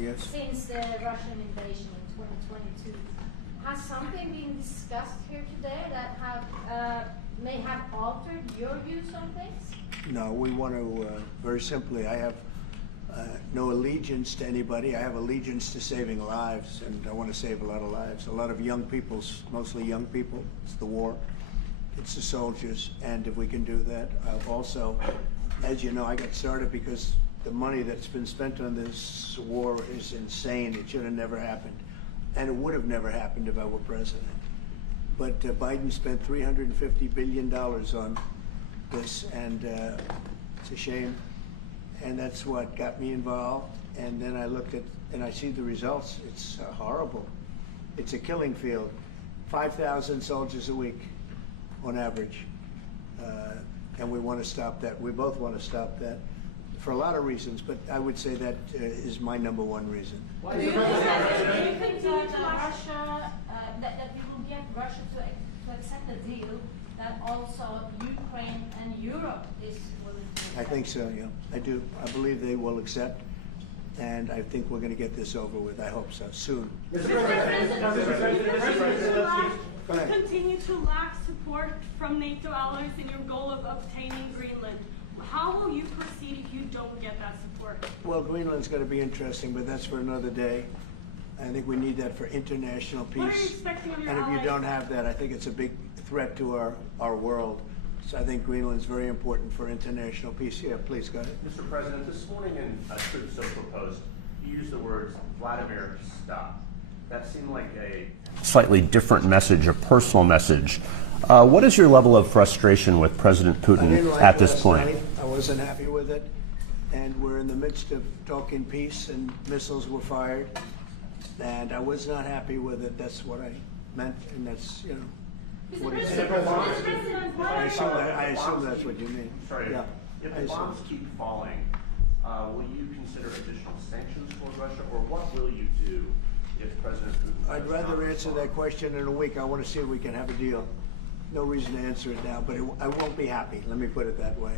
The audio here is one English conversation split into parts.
Yes. Since the Russian invasion in 2022. Has something been discussed here today that may have altered your views on things? No, we want to, very simply, I have no allegiance to anybody. I have allegiance to saving lives, and I want to save a lot of lives. A lot of young people, mostly young people. It's the war. It's the soldiers. And if we can do that, also, as you know, I got started because the money that's been spent on this war is insane. It should have never happened. And it would have never happened if I were president. But Biden spent $350 billion on this, and it's a shame. And that's what got me involved. And then I looked at, and I see the results. It's horrible. It's a killing field. 5,000 soldiers a week on average. And we want to stop that. We both want to stop that for a lot of reasons, but I would say that is my number one reason. Do you think that Russia, that we will get Russia to accept a deal that also Ukraine and Europe is willing to accept? I think so, yeah. I do. I believe they will accept, and I think we're going to get this over with. I hope so, soon. Mr. President, continue to lack support from NATO allies in your goal of obtaining Greenland. How will you proceed if you don't get that support? Well, Greenland's going to be interesting, but that's for another day. I think we need that for international peace. What are you expecting of your And if allies? you don't have that, I think it's a big threat to our world. So I think Greenland's very important for international peace. Yeah, please, go ahead. Mr. President, this morning in a Truth Social post, you used the words, Vladimir, stop. That seemed like a slightly different message, a personal message. What is your level of frustration with President Putin at this point? Night. I wasn't happy with it, and we're in the midst of talking peace, and missiles were fired, and I was not happy with it. That's what I meant, and that's, you know, what it said. I assume that's what you mean. Sorry, Yeah. if the bombs keep falling, will you consider additional sanctions toward Russia, or what will you do if President Putin... I'd rather answer that question in a week. I want to see if we can have a deal. No reason to answer it now, but I won't be happy. Let me put it that way.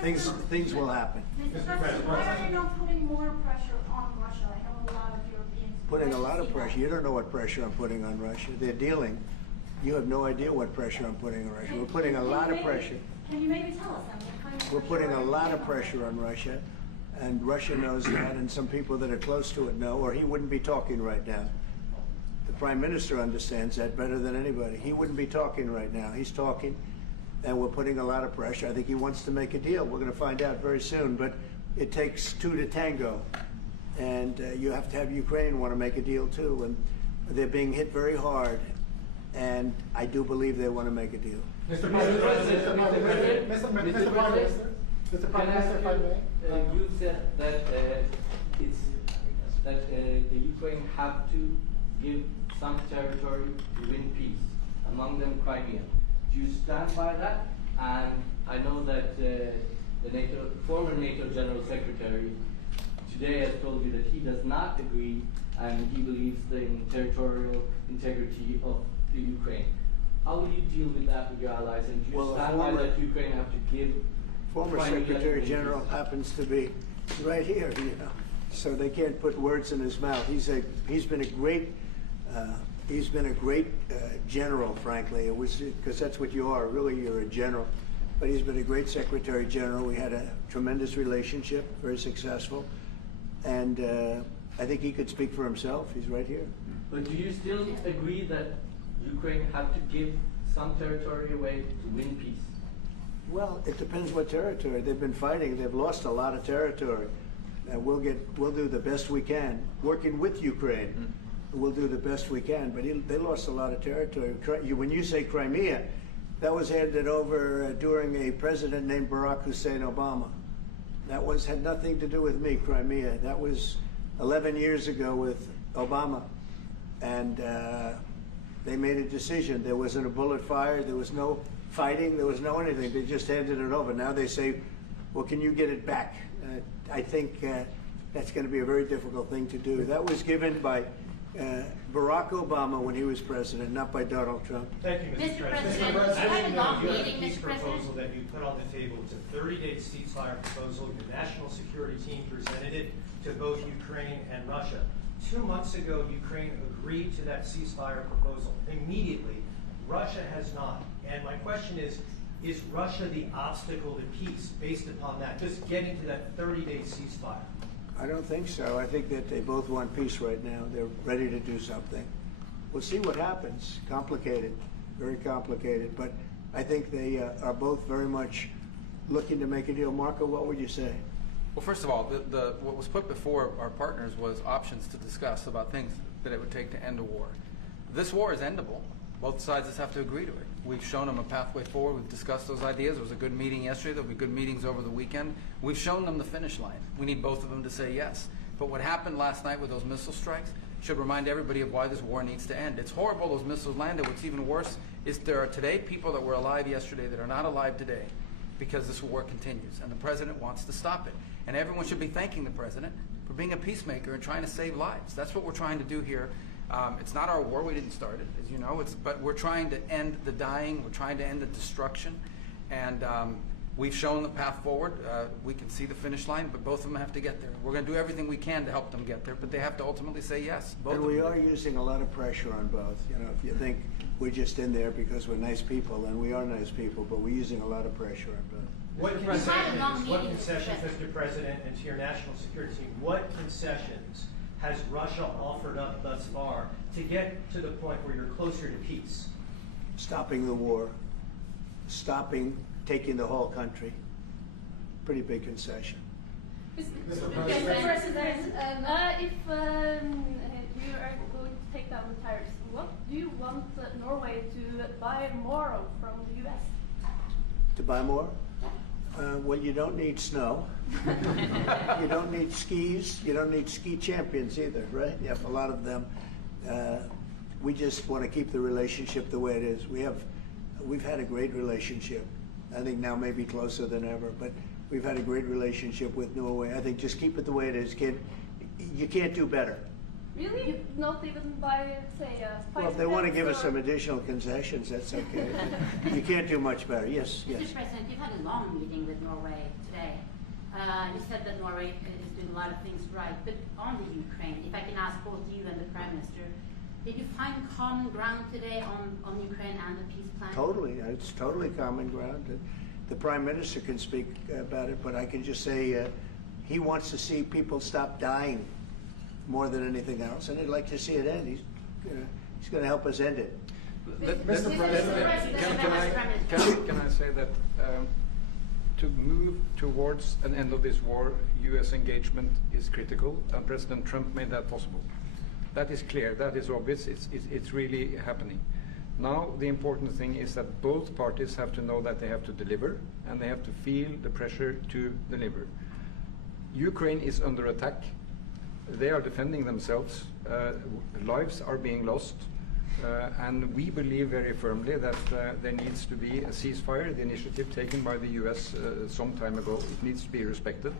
Things will happen. Mr. President, why are you not putting more pressure on Russia? I know a lot of Europeans. Putting a lot of pressure. You don't know what pressure I'm putting on Russia. They're dealing. You have no idea what pressure I'm putting on Russia. We're putting a lot of pressure. Can you maybe tell us that? What kind of We're pressure putting a are you lot putting of on pressure on Russia, and Russia knows that, and some people that are close to it know, or he wouldn't be talking right now. The Prime Minister understands that better than anybody. He wouldn't be talking right now. He's talking, and we're putting a lot of pressure. I think he wants to make a deal. We're going to find out very soon, but it takes two to tango, and you have to have Ukraine want to make a deal too, and they're being hit very hard, and I do believe they want to make a deal. Mr. President, Mr. Prime Minister, if I may, you said that the Ukraine have to give some territory to win peace, among them Crimea. Do you stand by that? And I know that the former NATO General Secretary today has told you that he does not agree, and he believes in territorial integrity of the Ukraine. How will you deal with that with your allies? And do you stand by that Ukraine have to give? Former Secretary General happens to be right here, you know, so they can't put words in his mouth. He's been a great general, frankly. It was because that's what you are. Really, you're a general. But he's been a great Secretary General. We had a tremendous relationship, very successful, and I think he could speak for himself. He's right here. But do you still agree that Ukraine have to give some territory away to win peace? Well, it depends what territory. They've been fighting. They've lost a lot of territory. We'll do the best we can, working with Ukraine. We'll do the best we can. But they lost a lot of territory. When you say Crimea, that was handed over during a president named Barack Hussein Obama. That had nothing to do with me, Crimea. That was 11 years ago with Obama. And they made a decision. There wasn't a bullet fired. There was no fighting. There was no anything. They just handed it over. Now they say, well, can you get it back? I think that's going to be a very difficult thing to do. That was given by Barack Obama when he was president, not by Donald Trump. Thank you, Mr. Mr. President, President. you have a long You have a meeting, peace Mr. President. proposal that you put on the table. It's a 30-day ceasefire proposal. Your national security team presented it. to both Ukraine and Russia. 2 months ago, Ukraine agreed to that ceasefire proposal. Immediately, Russia has not. And my question is Russia the obstacle to peace based upon that, just getting to that 30-day ceasefire? I don't think so. I think that they both want peace right now. They're ready to do something. We'll see what happens. Complicated, very complicated. But I think they are both very much looking to make a deal. Marco, what would you say? Well, first of all, what was put before our partners was options to discuss about things that it would take to end a war. This war is endable. Both sides just have to agree to it. We've shown them a pathway forward. We've discussed those ideas. It was a good meeting yesterday. There'll be good meetings over the weekend. We've shown them the finish line. We need both of them to say yes. But what happened last night with those missile strikes should remind everybody of why this war needs to end. It's horrible those missiles landed. What's even worse is there are today people that were alive yesterday that are not alive today because this war continues, and the president wants to stop it. And everyone should be thanking the president for being a peacemaker and trying to save lives. That's what we're trying to do here. It's not our war. We didn't start it, as you know. But we're trying to end the dying. We're trying to end the destruction. And we've shown the path forward. We can see the finish line, but both of them have to get there. We're going to do everything we can to help them get there, but they have to ultimately say yes. Both And we are using a lot of pressure on both. You know, if you think we're just in there because we're nice people, and we are nice people, but we're using a lot of pressure on both. What concessions, Mr. President, and to your national security team, what concessions has Russia offered up thus far to get to the point where you're closer to peace? Stopping the war, taking the whole country. Pretty big concession. Mr. President, if you are going to take down the tariffs, what do you want Norway to buy more of from the U.S.? To buy more? Well, you don't need snow. You don't need skis. You don't need ski champions either, right? You have a lot of them. We just want to keep the relationship the way it is. We've had a great relationship. I think now maybe closer than ever, but we've had a great relationship with Norway. I think just keep it the way it is, kid. You can't do better. Really? Not even by, say, Well, if they want to give us some additional concessions, that's okay. You can't do much better. Yes, yes. Mr. President, you've had a long meeting with Norway today. You said that Norway is doing a lot of things right, but on the Ukraine, if I can ask both you and the Prime Minister, did you find common ground today on Ukraine and the peace plan? Totally. It's totally common ground. The Prime Minister can speak about it, but I can just say he wants to see people stop dying more than anything else, and he'd like to see it end. He's going to help us end it. Mr. President, can I say that to move towards an end of this war, U.S. engagement is critical, and President Trump made that possible. That is clear, that is obvious, it's really happening. Now the important thing is that both parties have to know that they have to deliver, and they have to feel the pressure to deliver. Ukraine is under attack. They are defending themselves. Lives are being lost. And we believe very firmly that there needs to be a ceasefire, the initiative taken by the US some time ago. It needs to be respected.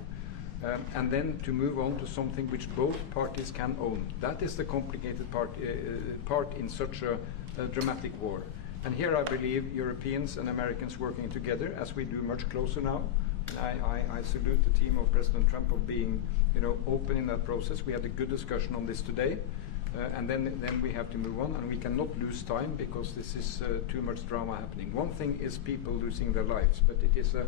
And then to move on to something which both parties can own. That is the complicated part in such a dramatic war. And here I believe Europeans and Americans working together, as we do much closer now. I salute the team of President Trump of being, open in that process. We had a good discussion on this today, and then we have to move on, and we cannot lose time because this is too much drama happening. One thing is people losing their lives, but it is a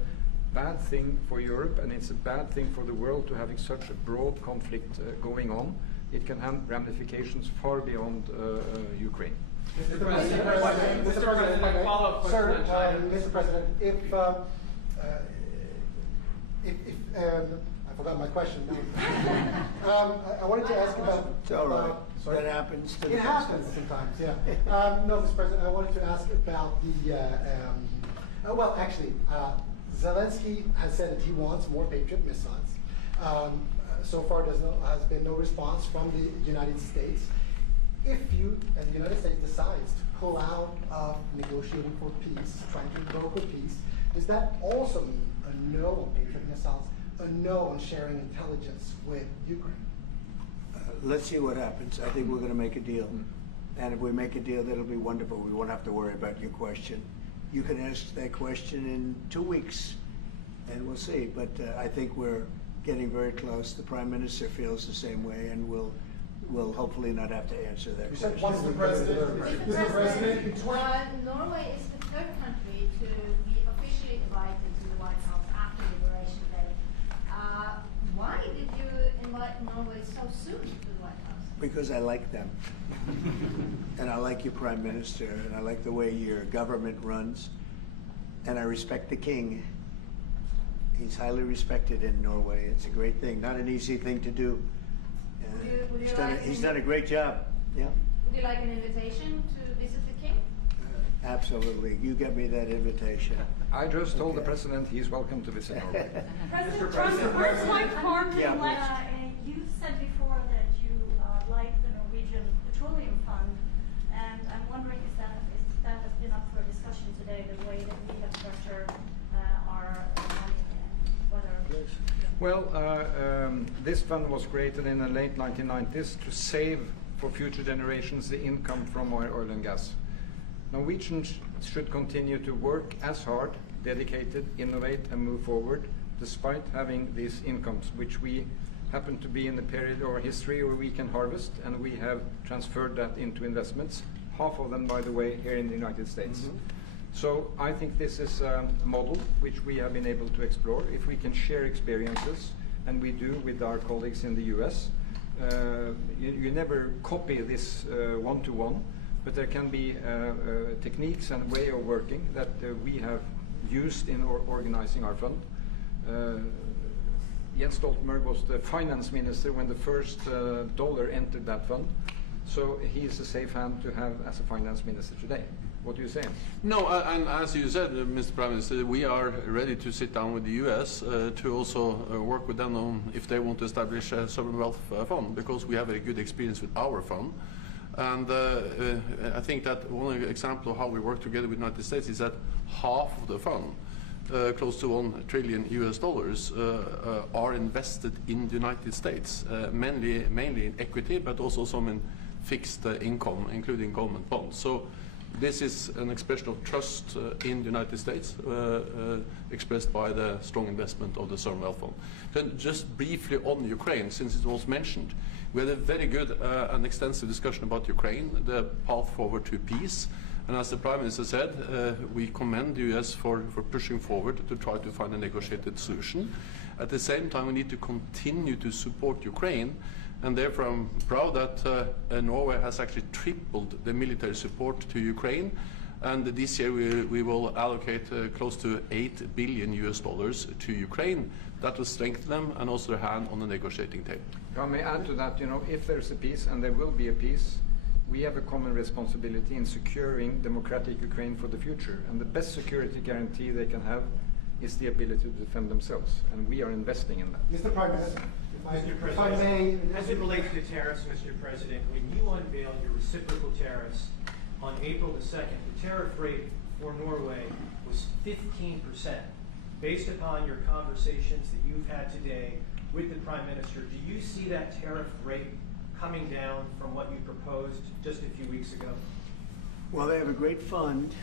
bad thing for Europe, and it's a bad thing for the world to having such a broad conflict going on. It can have ramifications far beyond Ukraine. Mr. President, follow-up question. Mr. President, I forgot my question. I wanted to ask about. It's all right. That happens. It happens sometimes. Yeah. No, Mr. President, I wanted to ask about the. Well, actually, Zelensky has said that he wants more Patriot missiles. So far, has been no response from the United States. If you and the United States decides to pull out of negotiating for peace, trying to broker peace, does that also mean a no on Patriot missiles, a no on sharing intelligence with Ukraine? Let's see what happens. I think we're going to make a deal. And if we make a deal, that'll be wonderful. We won't have to worry about your question. You can ask that question in 2 weeks, and we'll see. But I think we're getting very close. The Prime Minister feels the same way, and we'll hopefully not have to answer that You said question. once the president. Mr. President, Norway is the third country to be officially invited to the White House after Liberation Day. Why did you invite Norway so soon to the White House? Because I like them. And I like your Prime Minister, and I like the way your government runs, and I respect the King. He's highly respected in Norway. It's a great thing, not an easy thing to do. Would you He's done a great job. Yeah. Would you like an invitation to visit the King? Absolutely. You get me that invitation. I just told the president he's welcome to visit Norway. President Trump, first like farming, Yeah, like, you said before that you like the Norwegian Petroleum Fund, and I'm wondering if that has been up for discussion today, the way that we have structured our money, and whether. Well, this fund was created in the late 1990s to save for future generations the income from oil and gas. Norwegians should continue to work as hard, dedicated, innovate, and move forward, despite having these incomes, which we happen to be in the period of our history where we can harvest, and we have transferred that into investments, half of them, by the way, here in the United States. Mm-hmm. So I think this is a model which we have been able to explore. If we can share experiences, and we do with our colleagues in the US, you never copy this one-to-one, but there can be techniques and way of working that we have used in organizing our fund. Jens Stoltenberg was the finance minister when the first dollar entered that fund, so he's a safe hand to have as a finance minister today. What do you say? No, and as you said, Mr. Prime Minister, we are ready to sit down with the US to also work with them on if they want to establish a sovereign wealth fund, because we have a good experience with our fund. And I think that one example of how we work together with the United States is that half of the fund, close to $1 trillion US, are invested in the United States, mainly in equity, but also some in fixed income, including government bonds. So this is an expression of trust in the United States, expressed by the strong investment of the Sovereign Wealth Fund. Then just briefly on Ukraine, since it was mentioned, we had a very good and extensive discussion about Ukraine, the path forward to peace. And as the Prime Minister said, we commend the US for pushing forward to try to find a negotiated solution. At the same time, we need to continue to support Ukraine. And therefore, I'm proud that Norway has actually tripled the military support to Ukraine. And this year we will allocate close to $8 billion US to Ukraine. That will strengthen them and also their hand on the negotiating table. If I may add to that, if there's a peace, and there will be a peace, we have a common responsibility in securing democratic Ukraine for the future. And the best security guarantee they can have is the ability to defend themselves. And we are investing in that. Mr. Prime Minister. Mr. If I may, President, as it relates to tariffs, Mr. President, when you unveiled your reciprocal tariffs on April the 2nd, the tariff rate for Norway was 15%. Based upon your conversations that you've had today with the Prime Minister, do you see that tariff rate coming down from what you proposed just a few weeks ago? Well, they have a great fund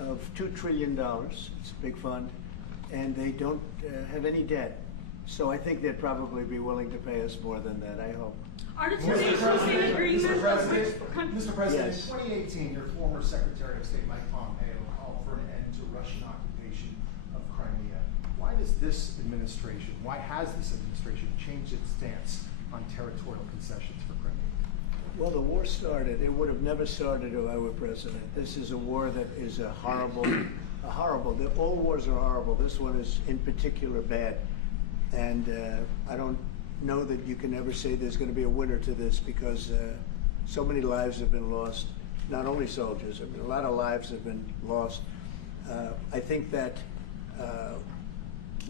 of $2 trillion. It's a big fund, and they don't have any debt. So I think they'd probably be willing to pay us more than that, I hope. Are the two nations in agreement? Mr. President, Yes. in 2018, your former Secretary of State, Mike Pompeo, called for an end to Russian occupation of Crimea. Why has this administration changed its stance on territorial concessions for Crimea? Well, the war started. It would have never started if I were president. This is a war that is horrible. All wars are horrible. This one is in particular bad. And I don't know that you can ever say there's going to be a winner to this, because so many lives have been lost. Not only soldiers, a lot of lives have been lost. I think that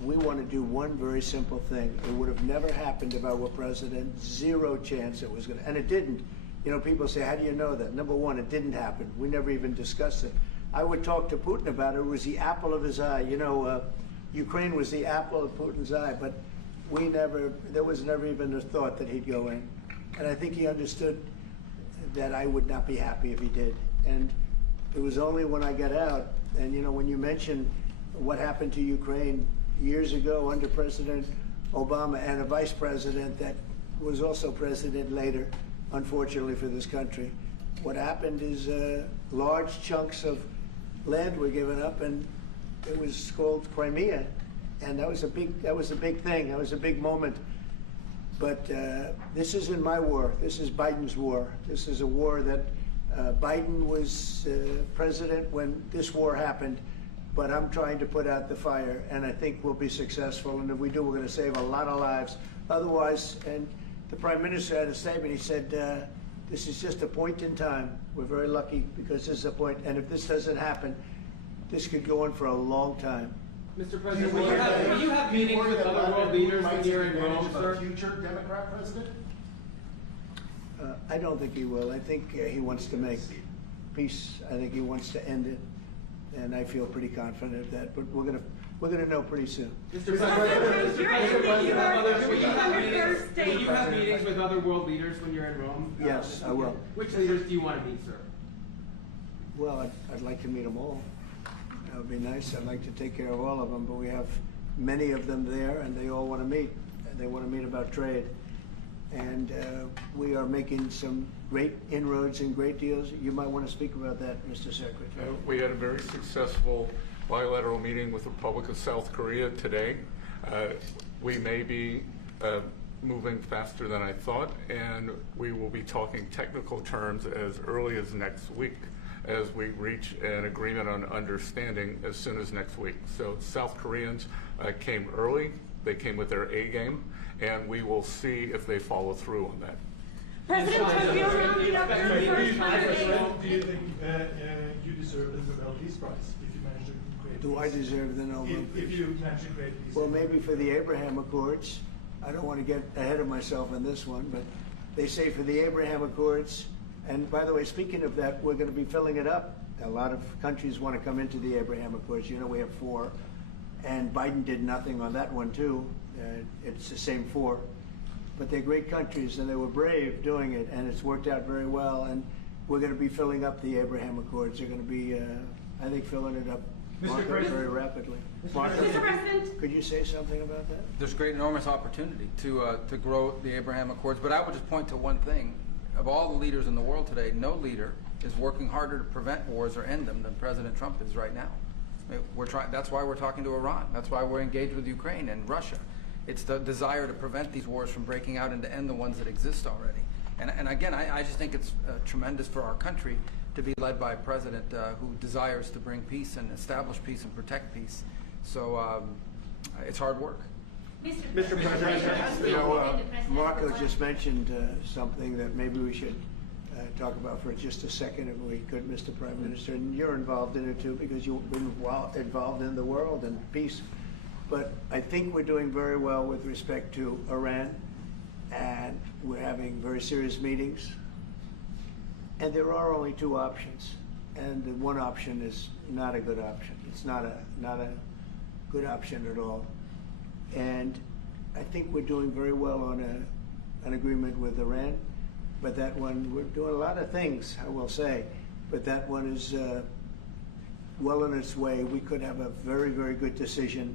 we want to do one very simple thing. It would have never happened if I were president. Zero chance it was going to, and it didn't. People say, how do you know that? Number one, it didn't happen. We never even discussed it. I would talk to Putin about it. It was the apple of his eye. Ukraine was the apple of Putin's eye, but there was never even a thought that he'd go in. And I think he understood that I would not be happy if he did. And it was only when I got out, and when you mention what happened to Ukraine years ago under President Obama and a vice president that was also president later, unfortunately for this country. What happened is large chunks of land were given up, and it was called Crimea, and that was a big thing. That was a big moment. But this isn't my war. This is Biden's war. This is a war that Biden was president when this war happened. But I'm trying to put out the fire, and I think we'll be successful. And if we do, we're going to save a lot of lives. Otherwise, and the Prime Minister had a statement. He said, this is just a point in time. We're very lucky because this is a point. And if this doesn't happen, this could go on for a long time. Mr. President, will you have meetings with other world leaders when you're in Rome, sir? Future Democrat president? I don't think he will. I think he wants to make peace. I think he wants to end it. And I feel pretty confident of that, but we're gonna know pretty soon. Mr. President, will you have meetings with other world leaders when you're in Rome? Yes, I will. Which leaders do you want to meet, sir? Well, I'd like to meet them all. That would be nice. I'd like to take care of all of them, but we have many of them there, and they all want to meet. And they want to meet about trade. And we are making some great inroads and great deals. You might want to speak about that, Mr. Secretary. We had a very successful bilateral meeting with the Republic of South Korea today. We may be moving faster than I thought, and we will be talking technical terms as early as next week as we reach an agreement on understanding as soon as next week. So South Koreans came early. They came with their A game, and we will see if they follow through on that. President Trump, you're rounding up your first 100 days. Do you think you deserve the Nobel Peace Prize if you manage to create Do I deserve the Nobel Peace? If you manage to create peace? Well, maybe for the Abraham Accords. I don't want to get ahead of myself on this one, but they say for the Abraham Accords, and by the way, speaking of that, we're going to be filling it up. A lot of countries want to come into the Abraham Accords. You know, we have 4, and Biden did nothing on that one too. It's the same 4. But they're great countries, and they were brave doing it, and it's worked out very well. And we're going to be filling up the Abraham Accords. They're going to be, I think, filling it up very rapidly. Mr. President, could you say something about that? There's great, enormous opportunity to grow the Abraham Accords. But I would just point to one thing. Of all the leaders in the world today, no leader is working harder to prevent wars or end them than President Trump is right now. That's why we're talking to Iran. That's why we're engaged with Ukraine and Russia. It's the desire to prevent these wars from breaking out and to end the ones that exist already. And again, I just think it's tremendous for our country to be led by a president who desires to bring peace and establish peace and protect peace. So it's hard work. Mr. President, you know, Marco just mentioned something that maybe we should talk about for just a second, if we could, Mr. Prime Minister. And you're involved in it too, because you've been involved in the world and peace. But I think we're doing very well with respect to Iran, and we're having very serious meetings. And there are only 2 options, and the one option is not a good option. It's not a good option at all. And I think we're doing very well on an agreement with Iran, but that one, we're doing a lot of things, I will say, but that one is well on its way. We could have a very, very good decision,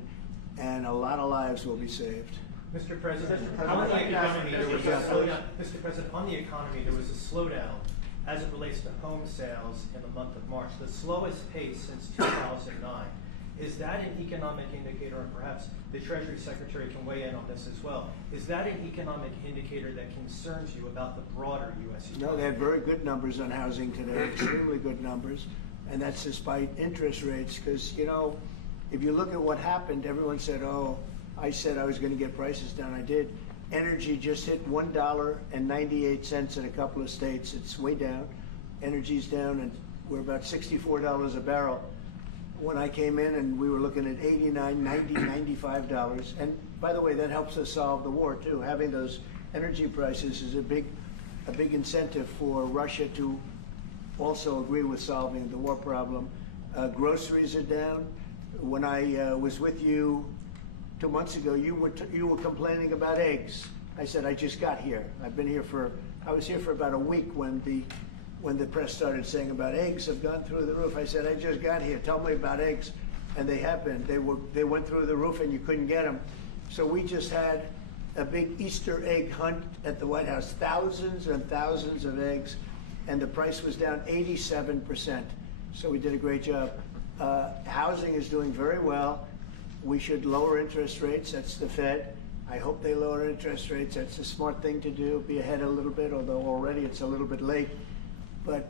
and a lot of lives will be saved. Mr. President, on the economy, there was a slowdown. Mr. President, on the economy, there was a slowdown as it relates to home sales in the month of March, the slowest pace since 2009. Is that an economic indicator, and perhaps the Treasury Secretary can weigh in on this as well, is that an economic indicator that concerns you about the broader U.S. economy? No, they had very good numbers on housing today, extremely good numbers, and that's despite interest rates, because, you know, if you look at what happened, everyone said, oh, I said I was going to get prices down. I did. Energy just hit $1.98 in a couple of states. It's way down. Energy's down, and we're about $64 a barrel. When I came in, and we were looking at $89, $90, $95. And by the way, that helps us solve the war too. Having those energy prices is a big incentive for Russia to also agree with solving the war problem. Groceries are down. When I was with you 2 months ago, you were complaining about eggs. I said, I just got here. I was here for about a week when the press started saying about eggs have gone through the roof. I said, I just got here. Tell me about eggs. And they have been. They went through the roof, and you couldn't get them. So we just had a big Easter egg hunt at the White House, thousands and thousands of eggs, and the price was down 87%. So we did a great job. Housing is doing very well. We should lower interest rates. That's the Fed. I hope they lower interest rates. That's a smart thing to do, be ahead a little bit, although already it's a little bit late. But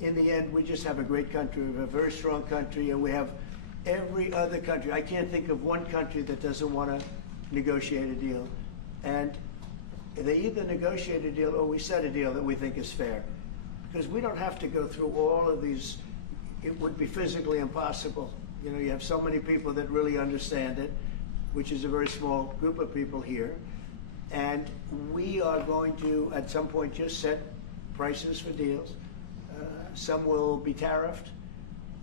in the end, we just have a great country. We have a very strong country, and we have every other country. I can't think of one country that doesn't want to negotiate a deal. And they either negotiate a deal or we set a deal that we think is fair. Because we don't have to go through all of these. It would be physically impossible. You know, you have so many people that really understand it, which is a very small group of people here. And we are going to, at some point, just set prices for deals. Some will be tariffed.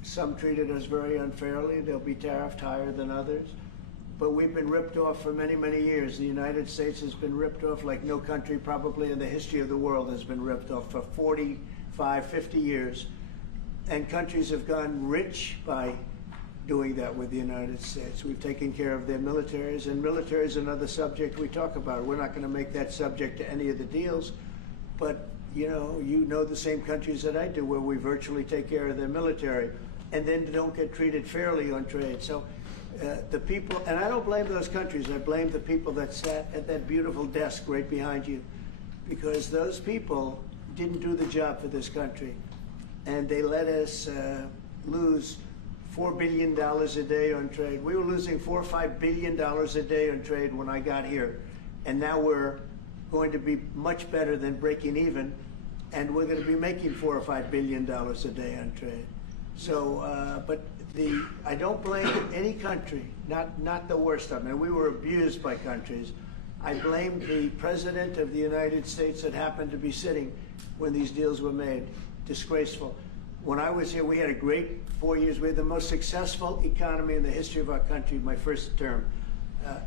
Some treated us very unfairly. They'll be tariffed higher than others. But we've been ripped off for many, many years. The United States has been ripped off like no country probably in the history of the world has been ripped off for 45, 50 years. And countries have gone rich by doing that with the United States. We've taken care of their militaries, and military is another subject we talk about. We're not going to make that subject to any of the deals, but you know the same countries that I do where we virtually take care of their military and then don't get treated fairly on trade. So the people, and I don't blame those countries, I blame the people that sat at that beautiful desk right behind you, because those people didn't do the job for this country, and they let us lose $4 billion a day on trade. We were losing $4 or $5 billion a day on trade when I got here, and now we're going to be much better than breaking even, and we're going to be making $4 or $5 billion a day on trade. So, but I don't blame any country, not the worst of them. And we were abused by countries. I blame the President of the United States that happened to be sitting when these deals were made. Disgraceful. When I was here, we had a great 4 years. We had the most successful economy in the history of our country, my first term.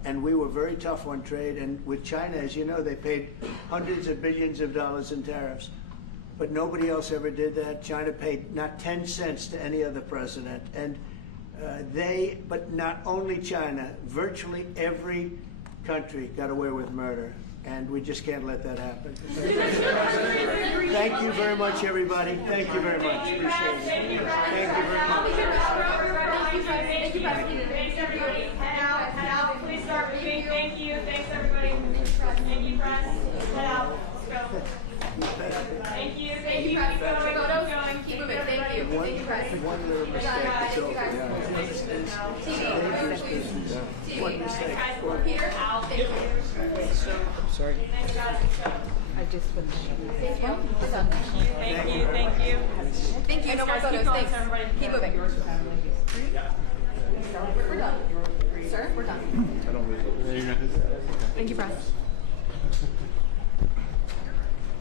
And we were very tough on trade. And with China, as you know, they paid hundreds of billions of dollars in tariffs. But nobody else ever did that. China paid not 10 cents to any other president. And but not only China, virtually every country got away with murder. And we just can't let that happen. Thank you very much, everybody. Thank you very much. Appreciate it. Thank you very much. Thank you, thanks everybody. Head out. Please start moving. Thank you. Thanks everybody. Thank you, press. Head out. Let's go. Thank you. Thank you. Keep going. Keep moving. Thank you. Thank you, press. One little mistake. It's over. One mistake. Peter, out. Thank you. Sorry. I just finished. Thank you. Thank you. Thank you. Thank you. No more photos. Thanks. Keep moving. We're done. Sir, we're done. Thank you, press.